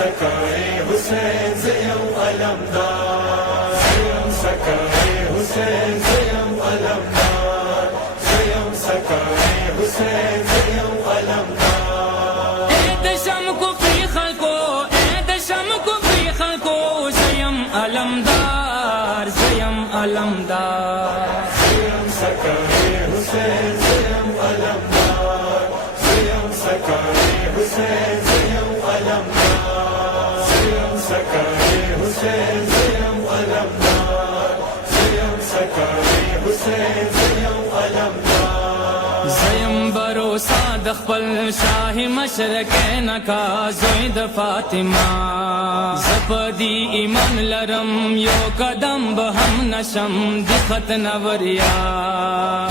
سکائے حسین زیم علمدار زیم سکائے حسین زیم علمدار زیم سکائے حسین زیم علمدار اے دشم کو فی خلقو اے دشم کو فی خلقو زیم علمدار زیم علمدار زیم سکائے حسین زیم علمدار زیم سکائے حسین زیم علمدار زیم سکائے حسین زیم علمدار زیم سکائے حسین زیم علمدار زیم بروسا د خپل شاه مشرقین کا زوی د فاطمه زپدی ایمان لرم یو قدم به هم نشم د خط نوریا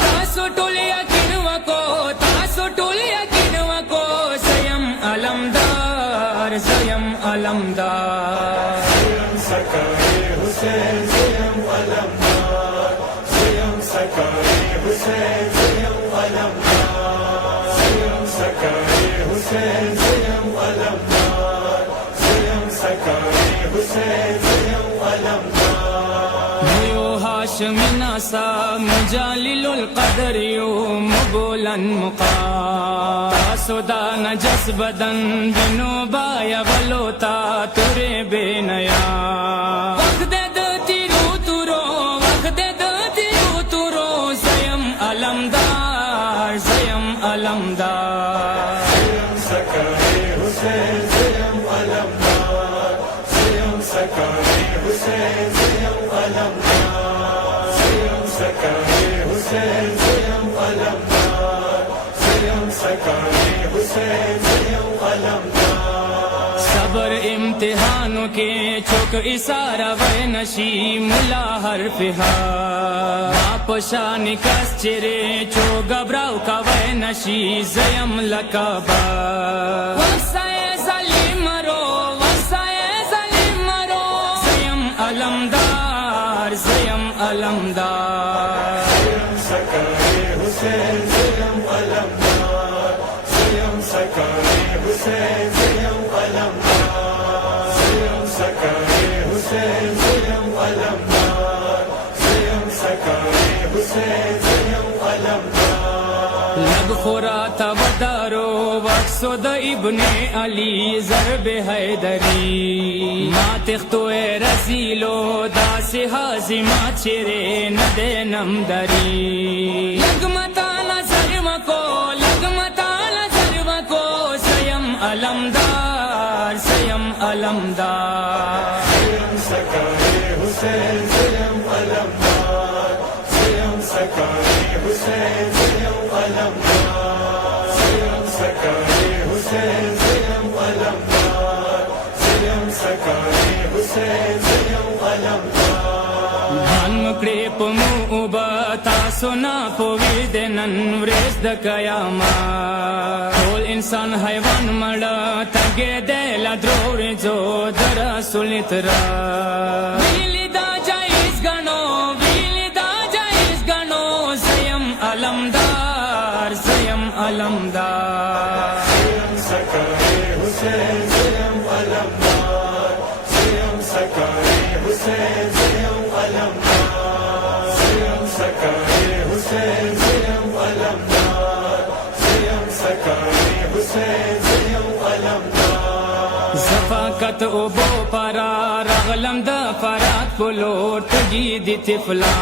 تاسو ټول یقین وکړو تاسو ټول یقین وکړو زیم علمدار زیم علمدار زیم سکائے حسین زیم علمدار زیم سکائے حسین زیم علمدار زیم سکائے حسین زیم علمدار زیم سکائے حسین زیم علمدار یو هاشمی ناسا مجالل القدر یو مبولن مقام تاسو دا نجس بدن بنو بایا بلوتا تورے بینیا وقت د تیرو تورو وقت د تیرو تورو زیم علمدار زیم علمدار زیم سکائے حسین زیم علمدار زیم سکائے حسین زیم علمدار زیم سکائے حسین زیم علمدار زیم سکائے حسین زیم علمدار صبر امتحانوں کے چوک اشارہ و نشی ملا حرفها آپ شان کس چرے چو گبراو کا و نشی زیم لکبا وسائے ظلیم رو وسائے ظلیم رو زیم علمدار زیم علمدار زیم سکائے حسین زیم علمدار زیم سکائے حسین زیم علمدار زیم سکائے حسین زیم علمدار زیم سکائے حسین زیم علمدار لب خورات ودارو وقصو د ابن علی ضرب حیدری ما تختو رزیلو دا سے حازمہ چرے ندینم دری لگمتا نظر وکو لگمتا نظر وکو زیم علمدار زیم علمدار زیم سکائے حسین زیم علمدار زیم سکائے حسین زیم علمدار زیم سکائے حسین زیم علمدار زیم سکائے حسین زیم علمدار دھان مکڑے پمو اوبا تاسو نا پوی دنن ورز د قیامت ټول انسان حیوان مړه تګې دل درور جو در رسول ترا ویلی دا جایز غنو ویلی دا جایز غنو زیم علمدار زیم علمدار زیم سکائے حسین زیم علمدار زیم سکائے حسین زیم علمدار زیم سکائے حسین زیم علمدار زیم سکائے حسین زیم علمدار زفاقت او بو پارا رغلم د فرات پلو تگی دی تفلا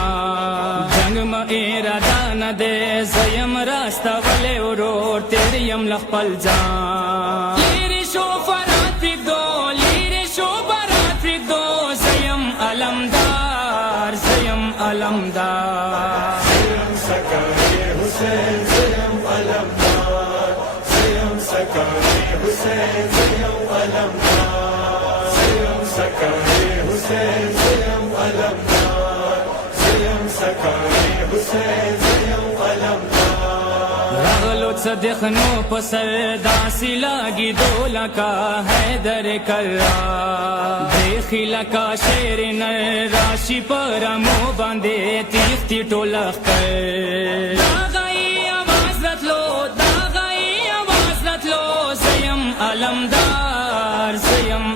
جنگ ما ارادا نه دے زیم راستا ولے ورور تیریم لخپل جان لیری شو فرات پریدو لیری شو فرات پریدو زیم علمدار زیم علمدار زیم سکائے حسین زیم علمدار زیم سکائے حسین زیم علمدار زیم سکائے حسین زیم علمدار زیم سکائے حسین زیم علمدار رغلو صدق نو پسر داسی لاگی دولا کا حیدر کرا دیکھی لکا شیر نر راشی پر مو باندے تیختی ٹولخ کر داغائی آواز رت لو داغائی آواز رت لو زیم علمدار زیم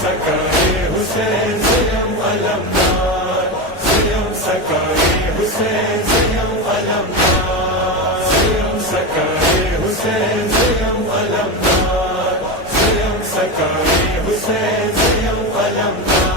Sakare Hussain, Sayam Alamdar. Sayam Sakare Hussain, Sayam Alamdar. Sayam Sakare Hussain, Sayam Alamdar. Sayam Sakare Hussain, Sayam Alamdar.